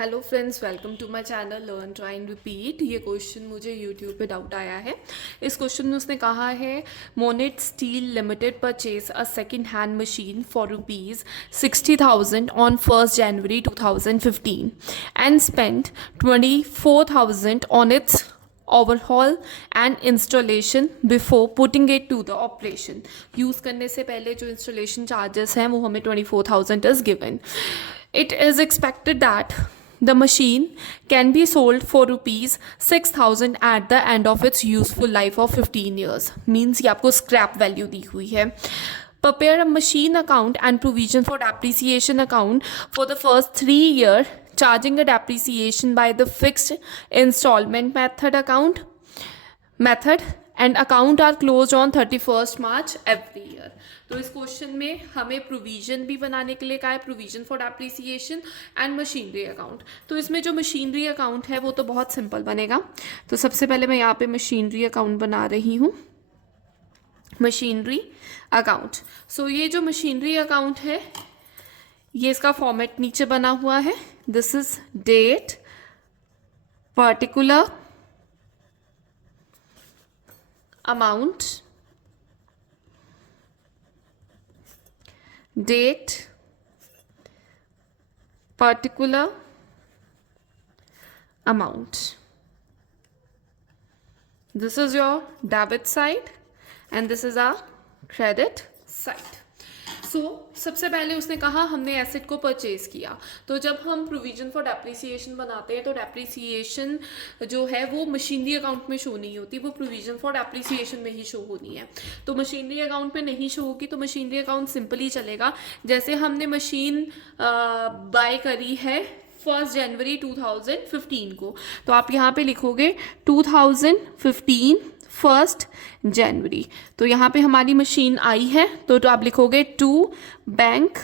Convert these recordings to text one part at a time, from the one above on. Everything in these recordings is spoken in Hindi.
Hello friends, welcome to my channel learn try and repeat. ये क्वेश्चन मुझे यूट्यूब पे डाउट आया है। इस क्वेश्चन में उसने कहा है Monet steel limited purchase a second hand machine for ₹60,000 on 1st January 2015 and spend 24,000 on its overhaul and installation before putting it to the operation. Use करने से पहले जो इंस्टॉलेशन चार्जेस हैं वो हमें 24,000 is given. It is expected that the machine can be sold for ₹6,000 at the end of its useful life of 15 years. Means ये आपको scrap value दी हुई है. Prepare a machine account and provision for depreciation account for the first 3 years, charging a depreciation by the fixed installment method and account are closed on 31st March every year. तो इस क्वेश्चन में हमें प्रोविजन भी बनाने के लिए कहा है, provision for depreciation and machinery account. तो इसमें जो मशीनरी अकाउंट है वो तो बहुत सिंपल बनेगा। तो सबसे पहले मैं यहाँ पे मशीनरी अकाउंट बना रही हूँ, मशीनरी अकाउंट। सो ये जो मशीनरी अकाउंट है ये इसका फॉर्मेट नीचे बना हुआ है। This is date, particular amount, date, particular amount. This is your debit side and this is our credit side. सबसे पहले उसने कहा हमने एसेट को परचेज किया। तो जब हम प्रोविजन फॉर डेप्रिसिएशन बनाते हैं तो डेप्रिसिएशन जो है वो मशीनरी अकाउंट में शो नहीं होती, वो प्रोविजन फॉर डेप्रिसिएशन में ही शो होनी है। तो मशीनरी अकाउंट में नहीं शो होगी तो मशीनरी अकाउंट सिंपली चलेगा। जैसे हमने मशीन बाय करी है 1st January 2015 को, तो आप यहाँ पे लिखोगे 2015 1st January। तो यहाँ पे हमारी मशीन आई है तो आप लिखोगे टू बैंक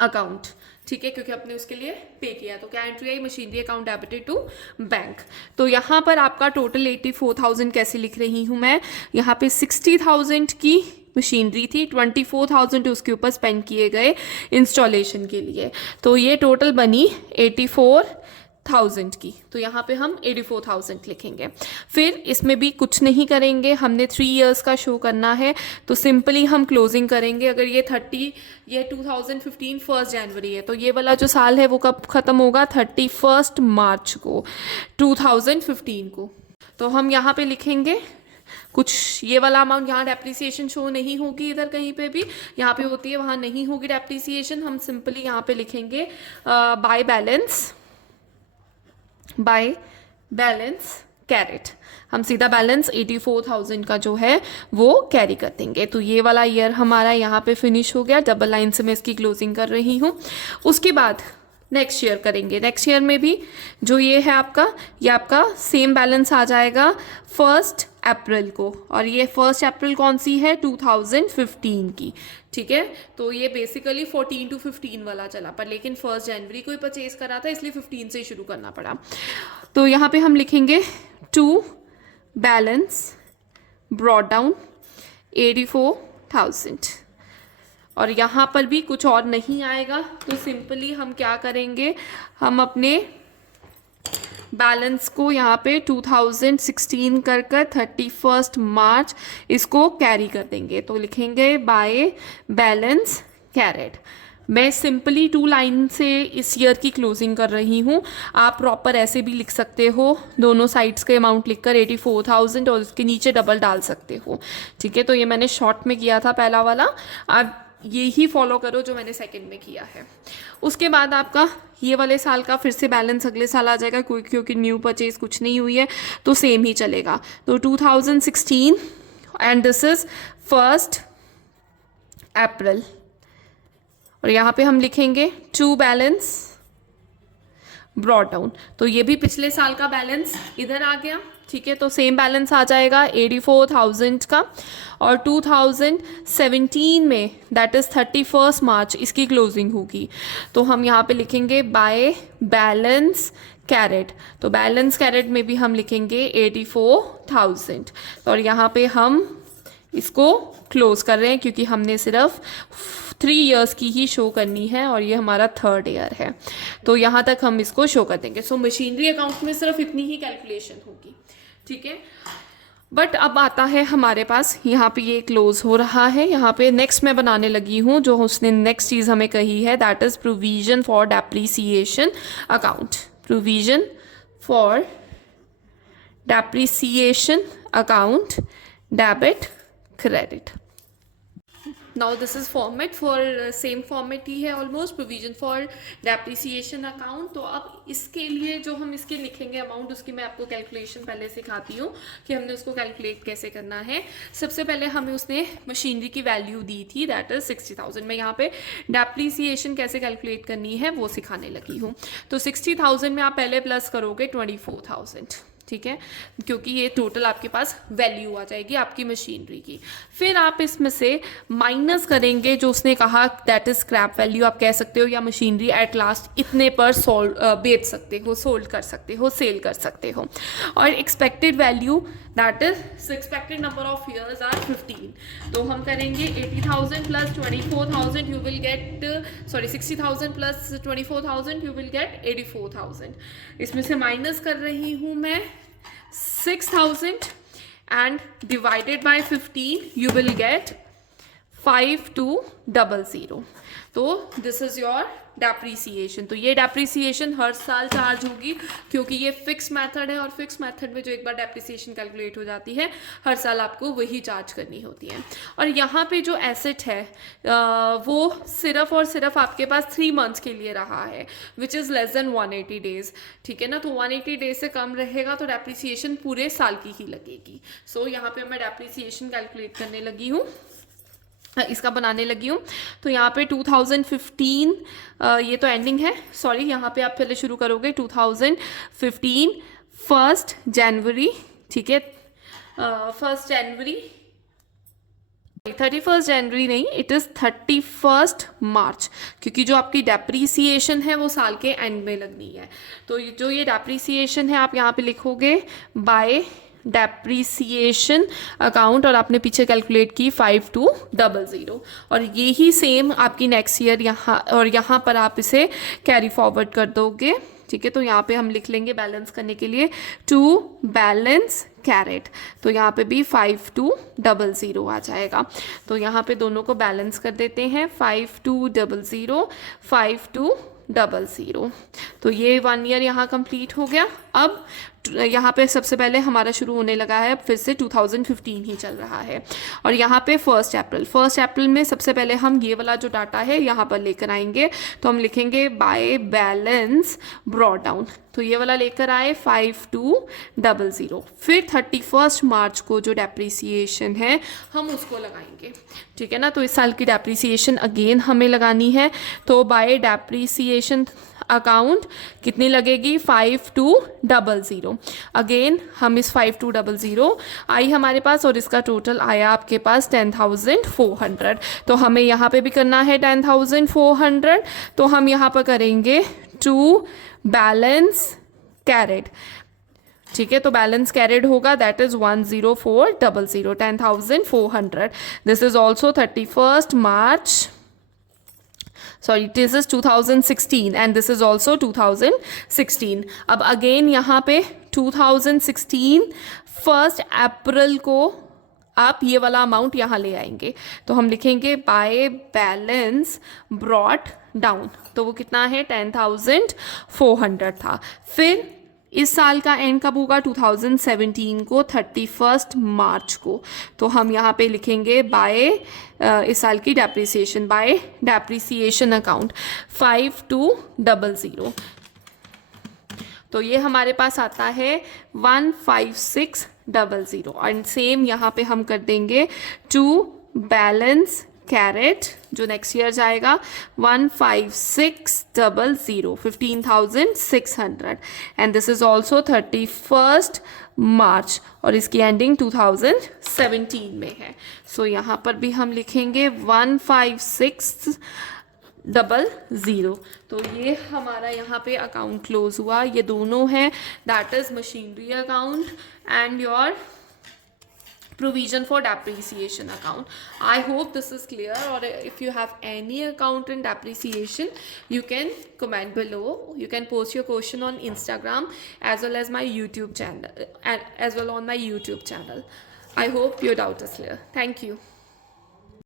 अकाउंट, ठीक है, क्योंकि आपने उसके लिए पे किया। तो क्या एंट्री आई? Machinery account debited to bank. तो यहाँ पर आपका टोटल 84,000 कैसे लिख रही हूँ मैं? यहाँ पे 60,000 की मशीनरी थी, 24,000 उसके ऊपर स्पेंड किए गए इंस्टॉलेशन के लिए। तो ये टोटल बनी 84,000 की। तो यहाँ पे हम 84,000 लिखेंगे। फिर इसमें भी कुछ नहीं करेंगे, हमने 3 इयर्स का शो करना है तो सिंपली हम क्लोजिंग करेंगे। अगर ये 2015 1st January है तो ये वाला जो साल है वो कब ख़त्म होगा? 31st March को 2015 को। तो हम यहाँ पे लिखेंगे कुछ ये वाला अमाउंट। यहाँ डेप्रिसिएशन शो नहीं होगी, इधर कहीं पे भी, यहाँ पे होती है वहाँ नहीं होगी डेप्रिसिएशन। हम सिंपली यहाँ पे लिखेंगे बाय बैलेंस कैरेट। हम सीधा बैलेंस 84,000 का जो है वो कैरी कर देंगे। तो ये वाला ईयर हमारा यहाँ पे फिनिश हो गया। डबल लाइन से मैं इसकी क्लोजिंग कर रही हूँ। उसके बाद नेक्स्ट ईयर करेंगे। नेक्स्ट ईयर में भी जो ये है आपका, ये आपका सेम बैलेंस आ जाएगा 1 अप्रैल को। और ये 1 अप्रैल कौन सी है? 2015 की, ठीक है। तो ये बेसिकली 14 to 15 वाला चला, पर लेकिन 1 जनवरी को ही परचेज करा था इसलिए 15 से ही शुरू करना पड़ा। तो यहाँ पे हम लिखेंगे टू बैलेंस ब्रॉट डाउन 84,000। और यहाँ पर भी कुछ और नहीं आएगा तो सिंपली हम क्या करेंगे, हम अपने बैलेंस को यहाँ पे 2016 कर 31st March इसको कैरी कर देंगे। तो लिखेंगे बाय बैलेंस कैरेट। मैं सिंपली 2 लाइन से इस ईयर की क्लोजिंग कर रही हूँ। आप प्रॉपर ऐसे भी लिख सकते हो, दोनों साइड्स के अमाउंट लिखकर 84,000 और उसके नीचे डबल डाल सकते हो, ठीक है। तो ये मैंने शॉर्ट में किया था पहला वाला, आप यही फॉलो करो जो मैंने सेकंड में किया है। उसके बाद आपका ये वाले साल का फिर से बैलेंस अगले साल आ जाएगा, क्योंकि न्यू परचेज कुछ नहीं हुई है तो सेम ही चलेगा। तो 2016 एंड दिस इज 1 अप्रैल। और यहाँ पे हम लिखेंगे टू बैलेंस ब्रॉट डाउन। तो ये भी पिछले साल का बैलेंस इधर आ गया, ठीक है। तो सेम बैलेंस आ जाएगा 84,000 का। और 2017 में दैट इज़ 31st March इसकी क्लोजिंग होगी। तो हम यहाँ पे लिखेंगे बाय बैलेंस कैरेट। तो बैलेंस कैरेट में भी हम लिखेंगे 84,000। और यहाँ पे हम इसको क्लोज कर रहे हैं क्योंकि हमने सिर्फ 3 ईयर्स की ही शो करनी है और ये हमारा 3rd ईयर है, तो यहाँ तक हम इसको शो कर देंगे। सो मशीनरी अकाउंट में सिर्फ इतनी ही कैलकुलेशन होगी, ठीक है। बट अब आता है हमारे पास, यहाँ पे ये क्लोज हो रहा है, यहाँ पे नेक्स्ट मैं बनाने लगी हूँ जो उसने नेक्स्ट चीज़ हमें कही है, that is provision for depreciation account. Provision for depreciation account, debit credit. Now this is format for same format ही है almost, provision for depreciation account. तो अब इसके लिए जो हम इसके लिखेंगे अमाउंट, उसकी मैं आपको कैलकुलेशन पहले सिखाती हूँ कि हमने उसको कैलकुलेट कैसे करना है। सबसे पहले हमें उसने मशीनरी की वैल्यू दी थी, दैट इज 60,000। मैं यहाँ पे डेप्रीसिएशन कैसे कैलकुलेट करनी है वो सिखाने लगी हूँ। तो 60,000 में आप पहले प्लस करोगे 24,000, ठीक है, क्योंकि ये टोटल आपके पास वैल्यू आ जाएगी आपकी मशीनरी की। फिर आप इसमें से माइनस करेंगे जो उसने कहा, दैट इज स्क्रैप वैल्यू आप कह सकते हो, या मशीनरी एट लास्ट इतने पर बेच सकते हो, सोल्ड कर सकते हो, सेल कर सकते हो। और expected value, that is expected number of years are 15। तो हम करेंगे 80,000 plus 24,000 you will get, sorry 60,000 plus 24,000 you will get 84,000। इसमें से माइनस कर रही हूँ मैं 6,000 and divided by 15 you will get 5200। तो दिस इज योर डेप्रीसिएशन। तो ये डेप्रीसिएशन हर साल चार्ज होगी क्योंकि ये फिक्स मेथड है, और फिक्स मेथड में जो एक बार डेप्रीसिएशन कैलकुलेट हो जाती है हर साल आपको वही चार्ज करनी होती है। और यहाँ पे जो एसेट है वो सिर्फ और सिर्फ आपके पास 3 मंथ्स के लिए रहा है, which is less than 180 days, ठीक है ना। तो 180 डेज से कम रहेगा तो डेप्रीसिएशन पूरे साल की ही लगेगी। सो यहाँ पे मैं डेप्रीसिएशन कैलकुलेट करने लगी हूँ, इसका बनाने लगी हूँ। तो यहाँ पे 2015, ये तो एंडिंग है, सॉरी, यहाँ पे आप पहले शुरू करोगे 2015 1 जनवरी, ठीक है, 1 जनवरी, 31 जनवरी नहीं, इट इज़ 31 मार्च, क्योंकि जो आपकी डेप्रीसिएशन है वो साल के एंड में लगनी है। तो जो ये डेप्रीसिएशन है आप यहाँ पे लिखोगे बाय डेप्रीसिएशन अकाउंट, और आपने पीछे कैलकुलेट की 5200, और ये ही सेम आपकी नेक्स्ट ईयर यहाँ, और यहाँ पर आप इसे कैरी फॉरवर्ड कर दोगे, ठीक है। तो यहाँ पे हम लिख लेंगे बैलेंस करने के लिए टू बैलेंस कैरेट, तो यहाँ पे भी 5200 आ जाएगा। तो यहाँ पे दोनों को बैलेंस कर देते हैं, 5200 5200। तो ये 1 ईयर यहाँ कंप्लीट हो गया। अब यहाँ पे सबसे पहले हमारा शुरू होने लगा है, फिर से 2015 ही चल रहा है, और यहाँ पे 1 अप्रैल में सबसे पहले हम ये वाला जो डाटा है यहाँ पर लेकर आएंगे। तो हम लिखेंगे बाय बैलेंस ब्रॉट डाउन, तो ये वाला लेकर आए 5200। फिर 31 मार्च को जो डेप्रीसिएशन है हम उसको लगाएंगे, ठीक है ना। तो इस साल की डेप्रीसिएशन अगेन हमें लगानी है, तो बाय डेप्रीसिएशन अकाउंट कितनी लगेगी 5200। अगेन हम इस 5200 आई हमारे पास, और इसका टोटल आया आपके पास 10,400। तो हमें यहाँ पे भी करना है 10,400, तो हम यहाँ पर करेंगे टू बैलेंस कैरेट, ठीक है। तो बैलेंस कैरेड होगा, that is 10400, 10,400। This is also 31 March, sorry this is 2016 and this is also 2016। अब अगेन यहाँ पे 2016 1 अप्रैल को आप ये वाला अमाउंट यहाँ ले आएंगे, तो हम लिखेंगे बाय बैलेंस ब्रॉट डाउन, तो वो कितना है 10,400 था। फिर इस साल का एंड कब होगा 2017 को 31 मार्च को, तो हम यहाँ पे लिखेंगे बाय इस साल की डेप्रीसिएशन, बाय डेप्रीसिएशन अकाउंट 5200। तो ये हमारे पास आता है 15600, एंड सेम यहाँ पे हम कर देंगे टू बैलेंस कैरेट जो नेक्स्ट ईयर जाएगा 15600, 15,600, एंड दिस इज ऑल्सो 31 मार्च, और इसकी एंडिंग 2017 में है। सो यहाँ पर भी हम लिखेंगे 15600। तो ये हमारा यहाँ पे अकाउंट क्लोज हुआ। ये दोनों हैं, that is machinery account and your provision for depreciation account. I hope this is clear, or if you have any account in depreciation, you can comment below. You can post your question on Instagram as well as my YouTube channel, and as well on my YouTube channel. I hope your doubt is clear. Thank you.